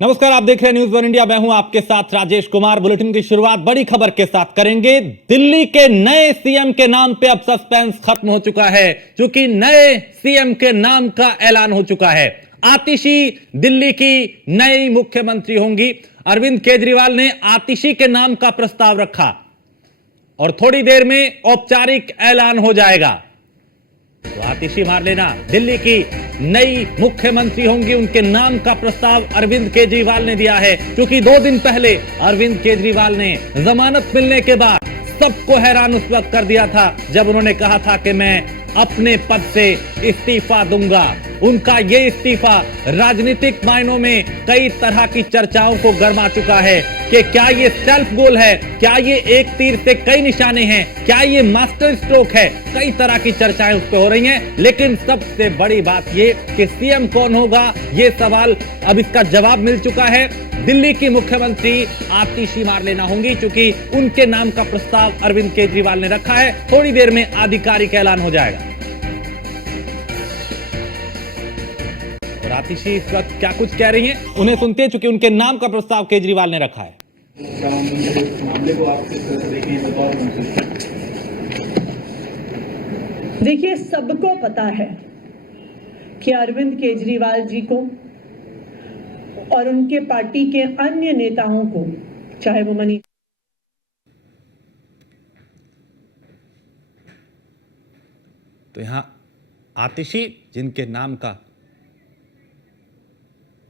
नमस्कार, आप देख रहे हैं न्यूज़ वन इंडिया। मैं हूं आपके साथ राजेश कुमार। बुलेटिन की शुरुआत बड़ी खबर के साथ करेंगे। दिल्ली के नए सीएम के नाम पे अब सस्पेंस खत्म हो चुका है, क्योंकि नए सीएम के नाम का ऐलान हो चुका है। आतिशी दिल्ली की नई मुख्यमंत्री होंगी। अरविंद केजरीवाल ने आतिशी के नाम का प्रस्ताव रखा और थोड़ी देर में औपचारिक ऐलान हो जाएगा। तो आतिशी मार लेना दिल्ली की नई मुख्यमंत्री होंगी। उनके नाम का प्रस्ताव अरविंद केजरीवाल ने दिया है, क्योंकि 2 दिन पहले अरविंद केजरीवाल ने जमानत मिलने के बाद सबको हैरान उस वक्त कर दिया था, जब उन्होंने कहा था कि मैं अपने पद से इस्तीफा दूंगा। उनका यह इस्तीफा राजनीतिक मायनों में कई तरह की चर्चाओं को गर्मा चुका है कि क्या ये सेल्फ गोल है, क्या ये एक तीर से कई निशाने हैं, क्या ये मास्टर स्ट्रोक है। कई तरह की चर्चाएं उस पर हो रही हैं, लेकिन सबसे बड़ी बात ये कि सीएम कौन होगा, ये सवाल अब इसका जवाब मिल चुका है। दिल्ली की मुख्यमंत्री आतिशी मारलेना होंगी, क्योंकि उनके नाम का प्रस्ताव अरविंद केजरीवाल ने रखा है। थोड़ी देर में आधिकारिक ऐलान हो जाएगा। और आतिशी इस वक्त क्या कुछ कह रही हैं, उन्हें सुनते हैं, चूंकि उनके नाम का प्रस्ताव केजरीवाल ने रखा है। देखिए, सबको पता है कि अरविंद केजरीवाल जी को और उनके पार्टी के अन्य नेताओं को, चाहे वो मनीष, तो यहां आतिशी जिनके नाम का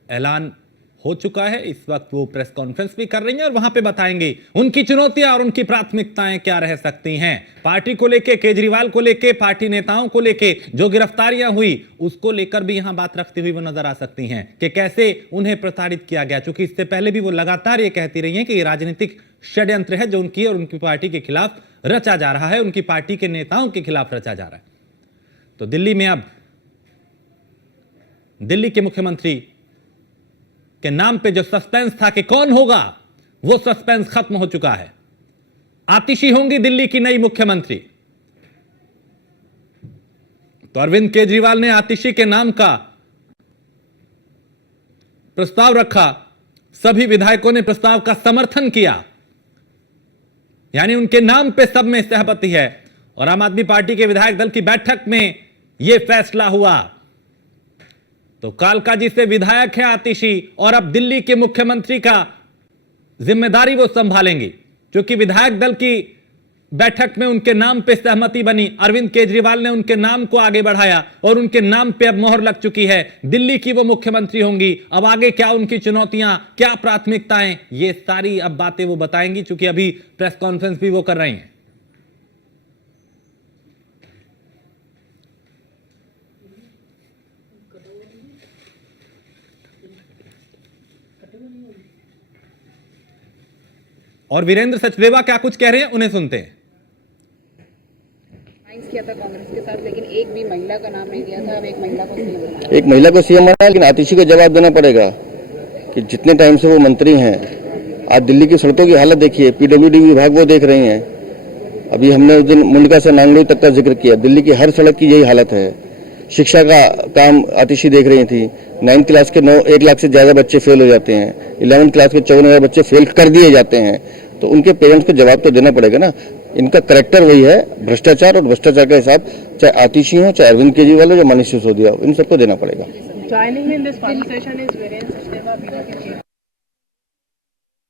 ऐलान हो चुका है, इस वक्त वो प्रेस कॉन्फ्रेंस भी कर रही हैं और वहां पे बताएंगे उनकी चुनौतियां और उनकी प्राथमिकताएं क्या रह सकती हैं। पार्टी को लेके, केजरीवाल को लेके, पार्टी नेताओं को लेके जो गिरफ्तारियां हुई उसको लेकर भी यहां बात रखती हुई वो नजर आ सकती हैं कि कैसे उन्हें प्रताड़ित किया गया। चूंकि इससे पहले भी वो लगातार ये कहती रही हैं कि ये राजनीतिक षड्यंत्र है जो उनकी और उनकी पार्टी के खिलाफ रचा जा रहा है, उनकी पार्टी के नेताओं के खिलाफ रचा जा रहा है। तो दिल्ली में अब दिल्ली के मुख्यमंत्री के नाम पे जो सस्पेंस था कि कौन होगा, वो सस्पेंस खत्म हो चुका है। आतिशी होंगी दिल्ली की नई मुख्यमंत्री। तो अरविंद केजरीवाल ने आतिशी के नाम का प्रस्ताव रखा। सभी विधायकों ने प्रस्ताव का समर्थन किया, यानी उनके नाम पे सब में सहमति है। और आम आदमी पार्टी के विधायक दल की बैठक में यह फैसला हुआ। तो कालकाजी से विधायक है आतिशी और अब दिल्ली के मुख्यमंत्री का जिम्मेदारी वो संभालेंगी, क्योंकि विधायक दल की बैठक में उनके नाम पे सहमति बनी। अरविंद केजरीवाल ने उनके नाम को आगे बढ़ाया और उनके नाम पे अब मोहर लग चुकी है। दिल्ली की वो मुख्यमंत्री होंगी। अब आगे क्या उनकी चुनौतियां, क्या प्राथमिकताएं, ये सारी अब बातें वो बताएंगी, क्योंकि अभी प्रेस कॉन्फ्रेंस भी वो कर रही हैं। और वीरेंद्र सचदेवा क्या कुछ कह रहे हैं, उन्हें सुनते हैं। किया था कांग्रेस के साथ, लेकिन एक भी महिला का नाम नहीं दिया था। अब एक महिला को सीएम बनाया, लेकिन आतिशी को जवाब देना पड़ेगा कि जितने टाइम से वो मंत्री हैं, आज दिल्ली की सड़कों की हालत देखिए। पीडब्ल्यूडी विभाग वो देख रही हैं। अभी हमने उस दिन मुंडका से नांगलोई तक का जिक्र किया। दिल्ली की हर सड़क की यही हालत है। शिक्षा का काम आतिशी देख रही थी। 9th क्लास के 1 लाख से ज्यादा बच्चे फेल हो जाते हैं। 11th क्लास के 54,000 बच्चे फेल कर दिए जाते हैं। तो उनके पेरेंट्स को जवाब तो देना पड़ेगा ना। इनका करेक्टर वही है, भ्रष्टाचार, और भ्रष्टाचार का हिसाब चाहे आतिशी हो, चाहे अरविंद केजरीवाल हो, या मनीष सिसोदिया हो, इन सबको देना पड़ेगा।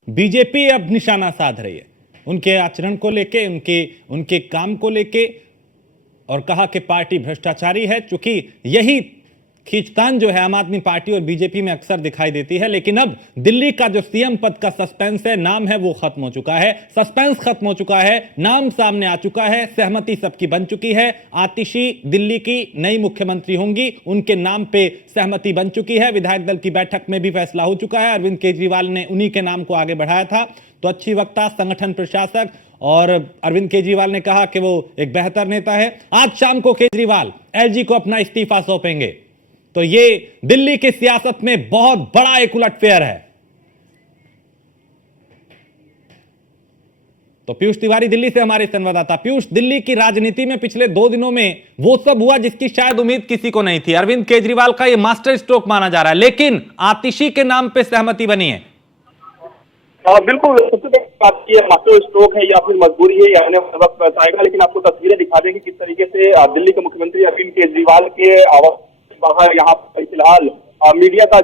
बीजेपी अब निशाना साध रही है उनके आचरण को लेके, उनके काम को लेके, और कहा कि पार्टी भ्रष्टाचारी है। चूंकि यही खींचतान जो है आम आदमी पार्टी और बीजेपी में अक्सर दिखाई देती है, लेकिन अब दिल्ली का जो सीएम पद का सस्पेंस है, नाम है, वो खत्म हो चुका है। सस्पेंस खत्म हो चुका है, नाम सामने आ चुका है, सहमति सबकी बन चुकी है। आतिशी दिल्ली की नई मुख्यमंत्री होंगी, उनके नाम पे सहमति बन चुकी है। विधायक दल की बैठक में भी फैसला हो चुका है। अरविंद केजरीवाल ने उन्हीं के नाम को आगे बढ़ाया था। तो अच्छी वक्ता, संगठन प्रशासक, और अरविंद केजरीवाल ने कहा कि वो एक बेहतर नेता है। आज शाम को केजरीवाल एलजी को अपना इस्तीफा सौंपेंगे। तो ये दिल्ली की सियासत में बहुत बड़ा एक उलटफेर है। तो पीयूष तिवारी दिल्ली से हमारे संवाददाता। पीयूष, दिल्ली की राजनीति में पिछले 2 दिनों में वो सब हुआ जिसकी शायद उम्मीद किसी को नहीं थी। अरविंद केजरीवाल का ये मास्टर स्ट्रोक माना जा रहा है, लेकिन आतिशी के नाम पे सहमति बनी है। बिल्कुल, सबसे पहले बात ये मास्टर स्ट्रोक है या फिर मजबूरी है या आने वाला वक्त बताएगा, लेकिन आपको तस्वीरें दिखा देंगे किस तरीके से दिल्ली के मुख्यमंत्री अरविंद केजरीवाल के आवास बाहर यहाँ पर फिलहाल मीडिया का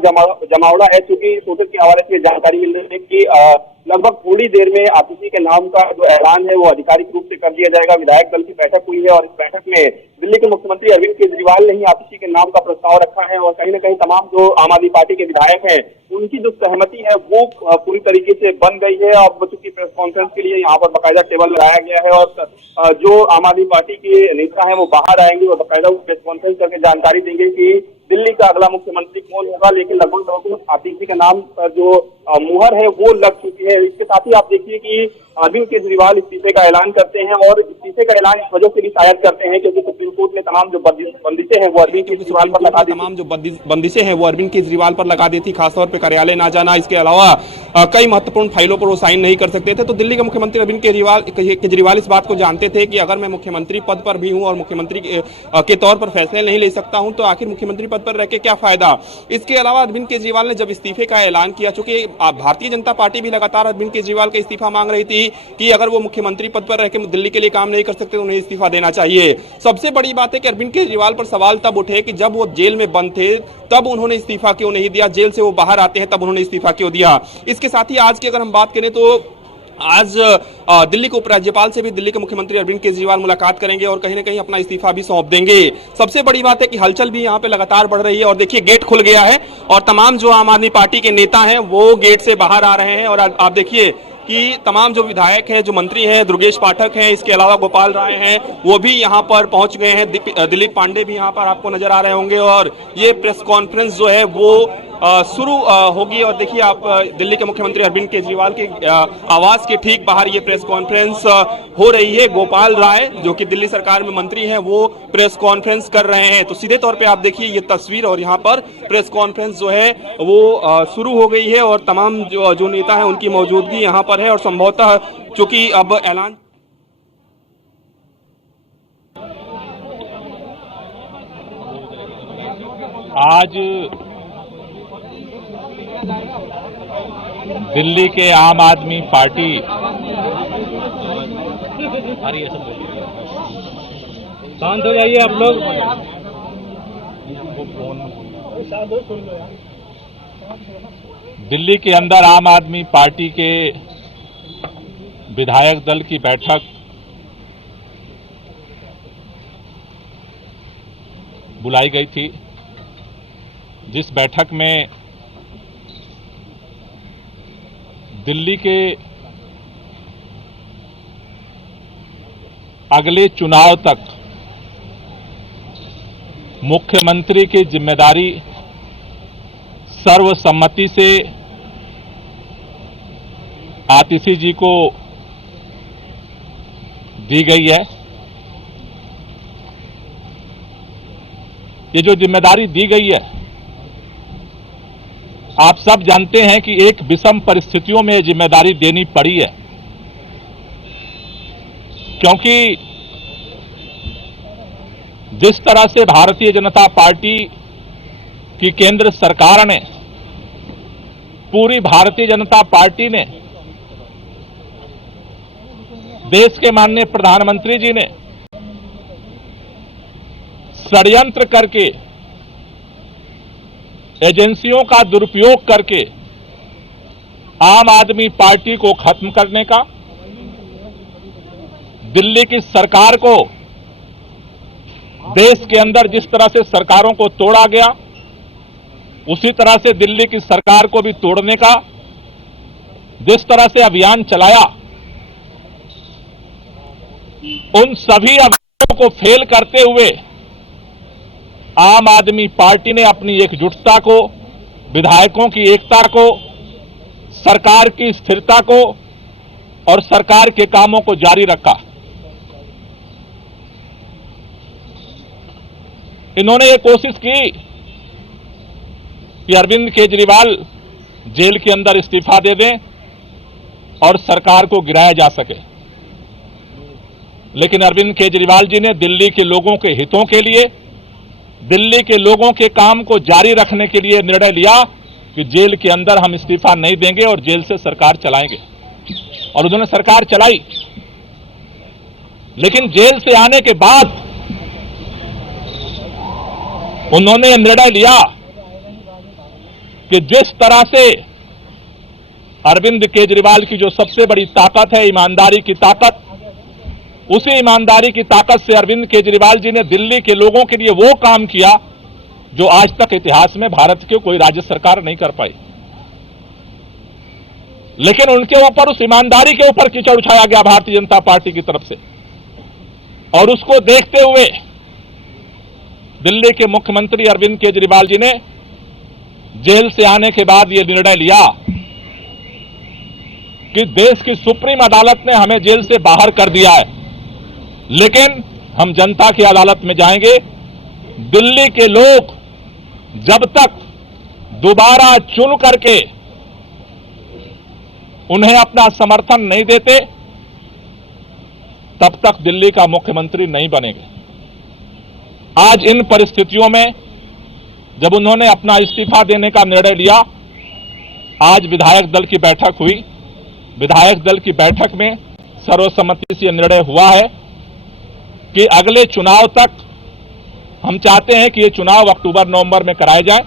जमावड़ा है। चूंकि सूत्र के हवाले से जानकारी मिल रही है कि लगभग थोड़ी देर में आतिशी के नाम का जो ऐलान है वो आधिकारिक रूप से कर दिया जाएगा। विधायक दल की बैठक हुई है और इस बैठक में दिल्ली के मुख्यमंत्री अरविंद केजरीवाल ने ही आतिशी के नाम का प्रस्ताव रखा है और कहीं ना कहीं तमाम जो आम आदमी पार्टी के विधायक हैं उनकी जो सहमति है वो पूरी तरीके से बन गई है। अब चूंकि प्रेस कॉन्फ्रेंस के लिए यहाँ पर बाकायदा टेबल लगाया गया है और जो आम आदमी पार्टी के नेता हैं वो बाहर आएंगे और बाकायदा प्रेस कॉन्फ्रेंस करके जानकारी देंगे कि दिल्ली का अगला मुख्यमंत्री कौन होगा। लेकिन लगभग आतिशी के नाम पर जो मुहर है वो लग चुकी है। इसके साथ ही आप देखिए कि अरविंद केजरीवाल इस्तीफे का ऐलान करते हैं और इस्तीफे का ऐलान इस वजह से भी शायद करते हैं क्योंकि सुप्रीम कोर्ट ने तमाम जो बंदिशें हैं वो अरविंद केजरीवाल पर लगा दी। तमाम जो बंदिशें हैं वो अरविंद केजरीवाल पर लगा दी थी, खासतौर पर कार्यालय ना जाना, इसके अलावा कई महत्वपूर्ण फाइलों पर वो साइन नहीं कर सकते थे। तो दिल्ली के मुख्यमंत्री अरविंद केजरीवाल इस बात को जानते थे कि अगर मैं मुख्यमंत्री पद पर भी हूं और मुख्यमंत्री के तौर पर फैसले नहीं ले सकता हूं तो आखिर मुख्यमंत्री पद पर रह के क्या फायदा। इसके अलावा अरविंद केजरीवाल ने जब इस्तीफे का ऐलान किया, चूंकि भारतीय जनता पार्टी भी लगातार अरविंद केजरीवाल का इस्तीफा मांग रही थी कि अगर वो मुख्यमंत्री पद पर रह के दिल्ली के लिए काम नहीं कर सकते तो उन्हें इस्तीफा देना चाहिए। सबसे बड़ी बात है कि अरविंद केजरीवाल पर सवाल तब उठे कि जब वो जेल में बंद थे तब उन्होंने इस्तीफा क्यों नहीं दिया, जेल से वो बाहर आते हैं तब उन्होंने इस्तीफा क्यों दिया। इसके साथ ही आज की अगर हम बात करें तो आज दिल्ली के उपराज्यपाल से भी दिल्ली के मुख्यमंत्री अरविंद केजरीवाल मुलाकात करेंगे और कहीं ना कहीं अपना इस्तीफा भी सौंप देंगे। सबसे बड़ी बात है कि हलचल भी यहाँ पे लगातार बढ़ रही है और देखिए गेट खुल गया है और तमाम जो आम आदमी पार्टी के नेता हैं वो गेट से बाहर आ रहे हैं और आप देखिए कि तमाम जो विधायक हैं, जो मंत्री हैं, दुर्गेश पाठक हैं, इसके अलावा गोपाल राय हैं, वो भी यहाँ पर पहुंच गए हैं। दिलीप पांडे भी यहाँ पर आपको नजर आ रहे होंगे और ये प्रेस कॉन्फ्रेंस जो है वो शुरू होगी। और देखिए आप दिल्ली के मुख्यमंत्री अरविंद केजरीवाल के आवास के ठीक बाहर ये प्रेस कॉन्फ्रेंस हो रही है। गोपाल राय जो कि दिल्ली सरकार में मंत्री हैं वो प्रेस कॉन्फ्रेंस कर रहे हैं। तो सीधे तौर पे आप देखिए ये तस्वीर और यहाँ पर प्रेस कॉन्फ्रेंस जो है वो शुरू हो गई है और तमाम जो नेता हैं उनकी मौजूदगी यहाँ पर है और संभवतः चूंकि अब ऐलान आज दिल्ली के आम आदमी पार्टी शांत हो जाइए आप लोग। दिल्ली के अंदर आम आदमी पार्टी के विधायक दल की बैठक बुलाई गई थी, जिस बैठक में दिल्ली के अगले चुनाव तक मुख्यमंत्री की जिम्मेदारी सर्वसम्मति से आतिशी जी को दी गई है। ये जो जिम्मेदारी दी गई है, आप सब जानते हैं कि एक विषम परिस्थितियों में जिम्मेदारी देनी पड़ी है, क्योंकि जिस तरह से भारतीय जनता पार्टी की केंद्र सरकार ने, पूरी भारतीय जनता पार्टी ने, देश के माननीय प्रधानमंत्री जी ने षड्यंत्र करके, एजेंसियों का दुरुपयोग करके आम आदमी पार्टी को खत्म करने का, दिल्ली की सरकार को, देश के अंदर जिस तरह से सरकारों को तोड़ा गया उसी तरह से दिल्ली की सरकार को भी तोड़ने का जिस तरह से अभियान चलाया, उन सभी अभियानों को फेल करते हुए आम आदमी पार्टी ने अपनी एकजुटता को, विधायकों की एकता को, सरकार की स्थिरता को और सरकार के कामों को जारी रखा। इन्होंने ये कोशिश की कि अरविंद केजरीवाल जेल के अंदर इस्तीफा दे दें और सरकार को गिराया जा सके। लेकिन अरविंद केजरीवाल जी ने दिल्ली के लोगों के हितों के लिए, दिल्ली के लोगों के काम को जारी रखने के लिए निर्णय लिया कि जेल के अंदर हम इस्तीफा नहीं देंगे और जेल से सरकार चलाएंगे। और उन्होंने सरकार चलाई। लेकिन जेल से आने के बाद उन्होंने निर्णय लिया कि जिस तरह से अरविंद केजरीवाल की जो सबसे बड़ी ताकत है ईमानदारी की ताकत, उसी ईमानदारी की ताकत से अरविंद केजरीवाल जी ने दिल्ली के लोगों के लिए वो काम किया जो आज तक इतिहास में भारत की कोई राज्य सरकार नहीं कर पाई। लेकिन उनके ऊपर, उस ईमानदारी के ऊपर कीचड़ उछाया गया भारतीय जनता पार्टी की तरफ से। और उसको देखते हुए दिल्ली के मुख्यमंत्री अरविंद केजरीवाल जी ने जेल से आने के बाद यह निर्णय लिया कि देश की सुप्रीम अदालत ने हमें जेल से बाहर कर दिया है, लेकिन हम जनता की अदालत में जाएंगे। दिल्ली के लोग जब तक दोबारा चुन करके उन्हें अपना समर्थन नहीं देते, तब तक दिल्ली का मुख्यमंत्री नहीं बनेंगे। आज इन परिस्थितियों में जब उन्होंने अपना इस्तीफा देने का निर्णय लिया, आज विधायक दल की बैठक हुई। विधायक दल की बैठक में सर्वसम्मति से निर्णय हुआ है कि अगले चुनाव तक हम चाहते हैं कि ये चुनाव अक्टूबर-नवंबर में कराए जाए,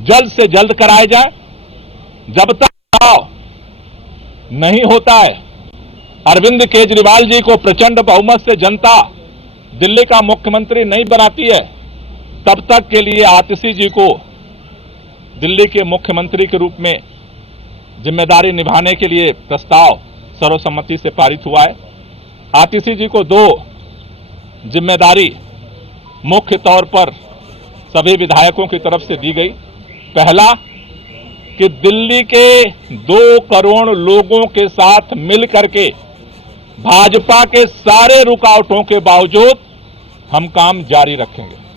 जल्द से जल्द कराए जाए। जब तक चुनाव नहीं होता है, अरविंद केजरीवाल जी को प्रचंड बहुमत से जनता दिल्ली का मुख्यमंत्री नहीं बनाती है, तब तक के लिए आतिशी जी को दिल्ली के मुख्यमंत्री के रूप में जिम्मेदारी निभाने के लिए प्रस्ताव सर्वसम्मति से पारित हुआ है। आतिशी जी को 2 जिम्मेदारी मुख्य तौर पर सभी विधायकों की तरफ से दी गई। पहला कि दिल्ली के 2 करोड़ लोगों के साथ मिलकर के भाजपा के सारे रुकावटों के बावजूद हम काम जारी रखेंगे।